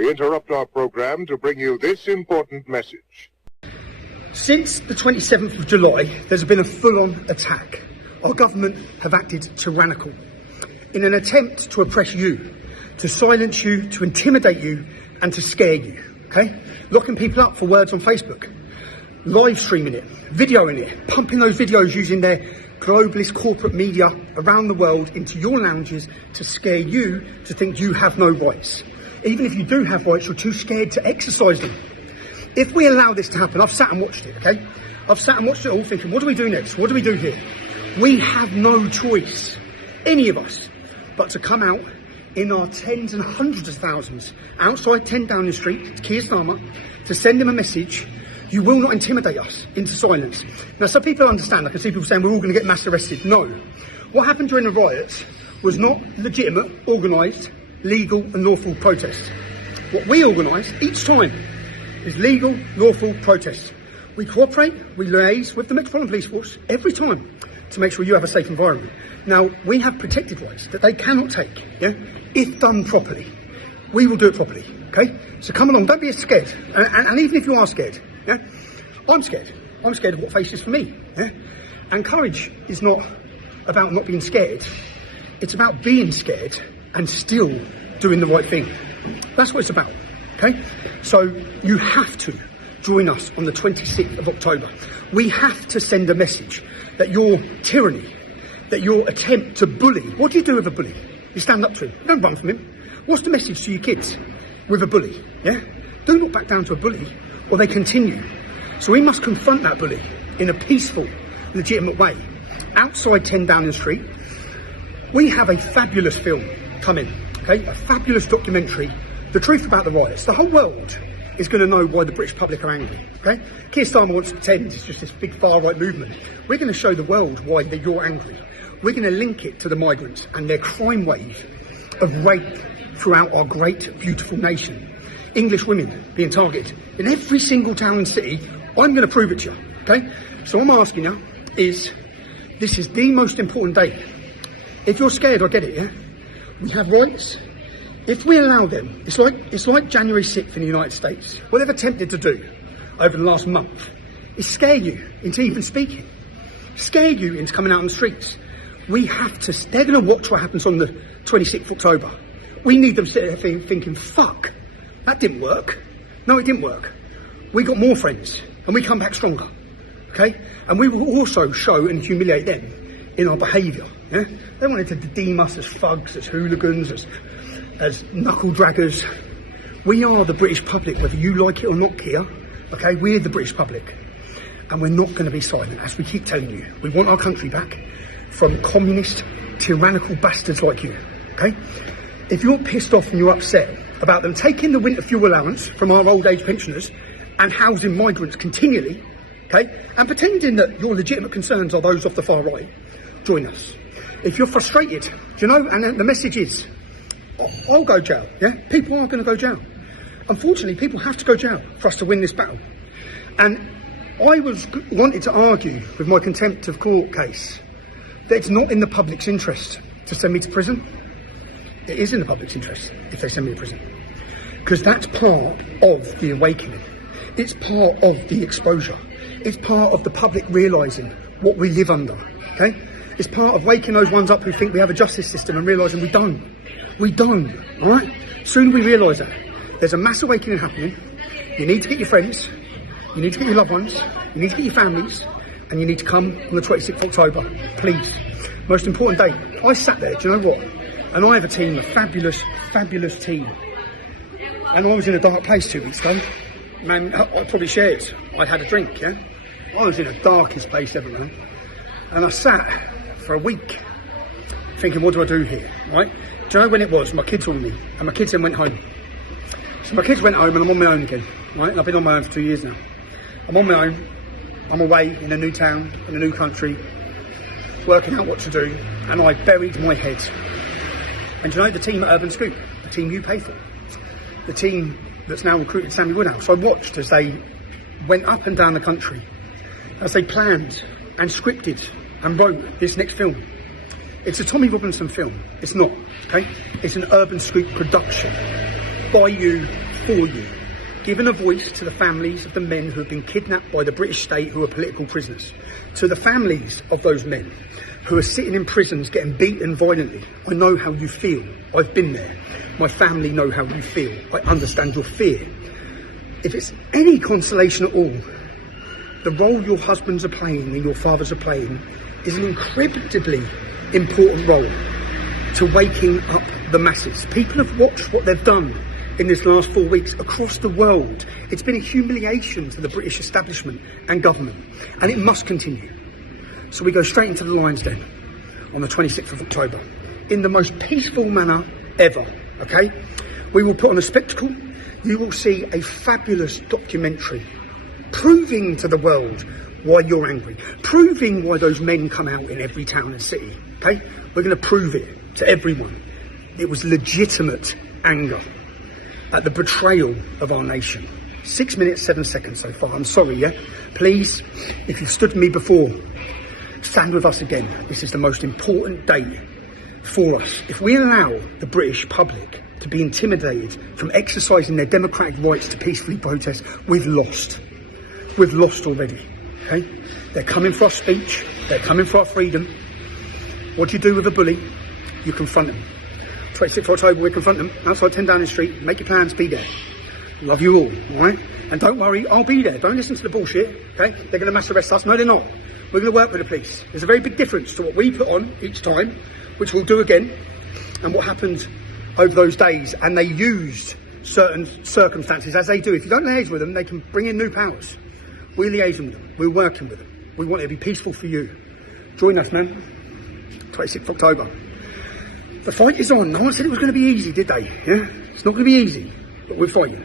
we interrupt our program to bring you this important message. Since the 27th of July, there's been a full-on attack. Our government have acted tyrannical in an attempt to oppress you, to silence you, to intimidate you, and to scare you, okay? Locking people up for words on Facebook, live streaming it, videoing it, pumping those videos using their globalist corporate media around the world into your lounges to scare you to think you have no rights. Even if you do have rights, you're too scared to exercise them. If we allow this to happen, I've sat and watched it, okay? I've sat and watched it all thinking, what do we do next? What do we do here? We have no choice, any of us, but to come out in our tens and hundreds of thousands outside 10 Downing Street, to Keir Starmer, to send him a message. You will not intimidate us into silence. Now, some people understand. I can see people saying we're all going to get mass arrested. No. What happened during the riots was not legitimate, organised, legal and lawful protests. What we organise each time is legal, lawful protests. We cooperate, we liaise with the Metropolitan Police Force every time to make sure you have a safe environment. Now, we have protected rights that they cannot take, yeah? If done properly. We will do it properly, okay? So come along, don't be scared. And even if you are scared, yeah? I'm scared. I'm scared of what faces for me, yeah? And courage is not about not being scared. It's about being scared and still doing the right thing. That's what it's about, okay? So you have to join us on the 26th of October. We have to send a message that your tyranny, that your attempt to bully, what do you do with a bully? You stand up to him, don't run from him. What's the message to your kids with a bully, yeah? Do not back down to a bully or they continue. So we must confront that bully in a peaceful, legitimate way. Outside 10 Downing Street, we have a fabulous film coming, okay? A fabulous documentary, The Truth About the Riots. The whole world is going to know why the British public are angry, okay? Keir Starmer wants to pretend it's just this big far-right movement. We're going to show the world why you're angry. We're going to link it to the migrants and their crime wave of rape throughout our great, beautiful nation. English women being targeted in every single town and city. I'm going to prove it to you, okay? So what I'm asking you is, this is the most important day. If you're scared, I get it, yeah? We have rights. If we allow them, it's like January 6th in the United States. What they've attempted to do over the last month is scare you into even speaking, scare you into coming out on the streets. We have to, they're going to watch what happens on the 26th of October. We need them sitting there thinking, fuck, that didn't work. No, it didn't work. We got more friends and we come back stronger, okay? And we will also show and humiliate them in our behaviour, yeah? They wanted to deem us as thugs, as hooligans, as knuckle draggers. We are the British public, whether you like it or not, Keir, okay? We're the British public. And we're not going to be silent, as we keep telling you. We want our country back from communist, tyrannical bastards like you, okay? If you're pissed off and you're upset about them taking the winter fuel allowance from our old age pensioners and housing migrants continually, okay, and pretending that your legitimate concerns are those of the far right, join us. If you're frustrated, do you know, and the message is, I'll go jail, yeah? People are going to go jail. Unfortunately, people have to go jail for us to win this battle. And I wanted to argue with my contempt of court case that it's not in the public's interest to send me to prison. It is in the public's interest if they send me to prison. Because that's part of the awakening. It's part of the exposure. It's part of the public realising what we live under, okay? It's part of waking those ones up who think we have a justice system and realising we don't. We don't, all right? Soon we realise that. There's a mass awakening happening. You need to get your friends. You need to get your loved ones. You need to get your families. And you need to come on the 26th of October, please. Most important day. I sat there, do you know what? And I have a team, a fabulous, fabulous team. And I was in a dark place 2 weeks ago. Man, I probably shared. I'd had a drink, yeah? I was in the darkest place ever, man. And I sat for a week thinking, what do I do here, right? Do you know when it was? My kids were with me, and my kids then went home. So my kids went home, and I'm on my own again, right? And I've been on my own for 2 years now. I'm on my own. I'm away in a new town, in a new country, working out what to do, and I buried my head. And you know, the team at Urban Scoop, the team you pay for, the team that's now recruited Sammy Woodhouse, I watched as they went up and down the country, as they planned and scripted and wrote this next film. It's a Tommy Robinson film. It's not, okay? It's an Urban Scoop production. by you, for you, giving a voice to the families of the men who have been kidnapped by the British state who are political prisoners, to the families of those men who are sitting in prisons getting beaten violently. I know how you feel. I've been there. My family know how you feel. I understand your fear. If it's any consolation at all, the role your husbands are playing and your fathers are playing is an incredibly important role to waking up the masses. People have watched what they've done in this last 4 weeks across the world. It's been a humiliation to the British establishment and government, and it must continue. So we go straight into the Lions Den on the 26th of October in the most peaceful manner ever, okay? We will put on a spectacle. You will see a fabulous documentary proving to the world why you're angry, proving why those men come out in every town and city, okay? We're going to prove it to everyone. It was legitimate anger at the betrayal of our nation. 6 minutes, 7 seconds so far. I'm sorry, yeah? Please, if you've stood with me before, stand with us again. This is the most important day for us. If we allow the British public to be intimidated from exercising their democratic rights to peacefully protest, we've lost. We've lost already, okay? They're coming for our speech. They're coming for our freedom. What do you do with a bully? You confront them. 26th of October, we confront them outside 10 Downing Street. Make your plans, be there. Love you all right? And don't worry, I'll be there. Don't listen to the bullshit, okay? They're going to mass arrest us. No, they're not. We're going to work with the police. There's a very big difference to what we put on each time, which we'll do again, and what happened over those days. And they used certain circumstances, as they do. If you don't liaise with them, they can bring in new powers. We're liaising with them. We're working with them. We want it to be peaceful for you. Join us, man. 26th of October. The fight is on. No one said it was going to be easy, did they? Yeah? It's not going to be easy, but we're fighting.